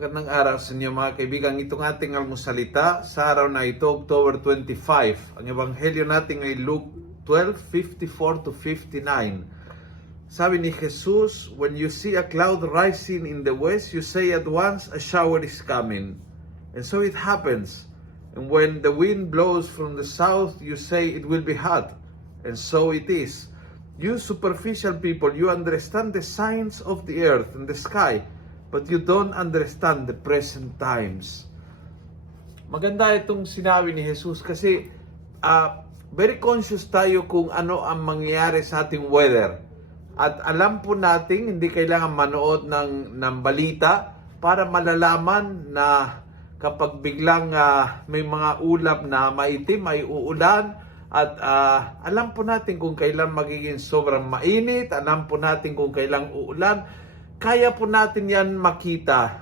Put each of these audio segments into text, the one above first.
Magandang araw sa inyo mga kaibigan. Itong ating almusalita sa araw na ito, October 25. Ang ebanghelyo natin ay Luke 12:54 to 59. Sabi ni Jesus, "When you see a cloud rising in the west, you say at once, a shower is coming. And so it happens. And when the wind blows from the south, you say it will be hot. And so it is. You superficial people, you understand the signs of the earth and the sky, but you don't understand the present times." Maganda itong sinabi ni Jesus kasi very conscious tayo kung ano ang mangyayari sa ating weather. At alam po natin, hindi kailangan manood ng balita para malalaman na kapag biglang may mga ulap na maitim, may uulan. At alam po natin kung kailan magiging sobrang mainit, alam po natin kung kailan uulan. Kaya po natin yan makita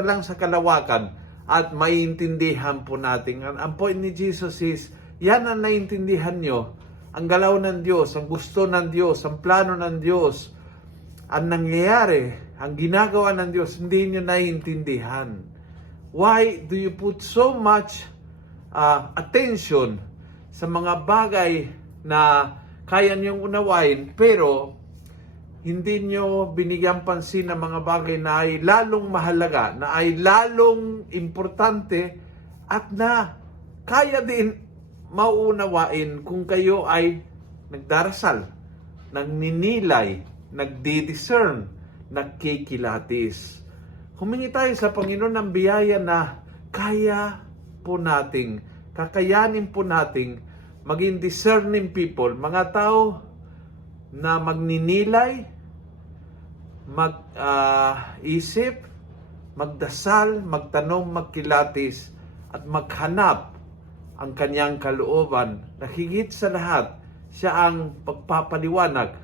lang sa kalawakan at maiintindihan po natin. Ang point ni Jesus is, yan ang naiintindihan nyo. Ang galaw ng Diyos, ang gusto ng Diyos, ang plano ng Diyos, ang nangyayari, ang ginagawa ng Diyos, hindi nyo naiintindihan. Why do you put so much attention sa mga bagay na kaya niyong unawain, pero hindi nyo binigyan pansin ng mga bagay na ay lalong mahalaga, na ay lalong importante, at na kaya din mauunawain kung kayo ay nagdarasal, nagninilay, nagdi-discern, nagkikilatis. Humingi tayo sa Panginoon ng biyaya na kaya po nating, kakayanin po nating maging discerning people, mga tao na magninilay, mag-isip, magdasal, magtanong, magkilatis, at maghanap ang kanyang kalooban na higit sa lahat, siya ang pagpapaliwanag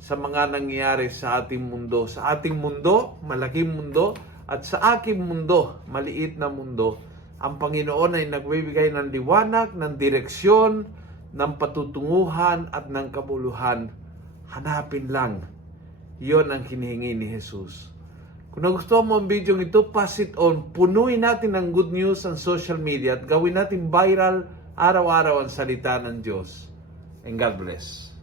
sa mga nangyayari sa ating mundo. Sa ating mundo, malaking mundo, at sa aking mundo, maliit na mundo, ang Panginoon ay nagbibigay ng liwanag, ng direksyon, ng patutunguhan at ng kabuluhan. Hanapin lang. Iyon ang hinihingi ni Jesus. Kung nagustuhan mo ang video ito, pass it on. Punuin natin ng good news ang social media at gawin natin viral araw-araw ang salita ng Diyos. And God bless.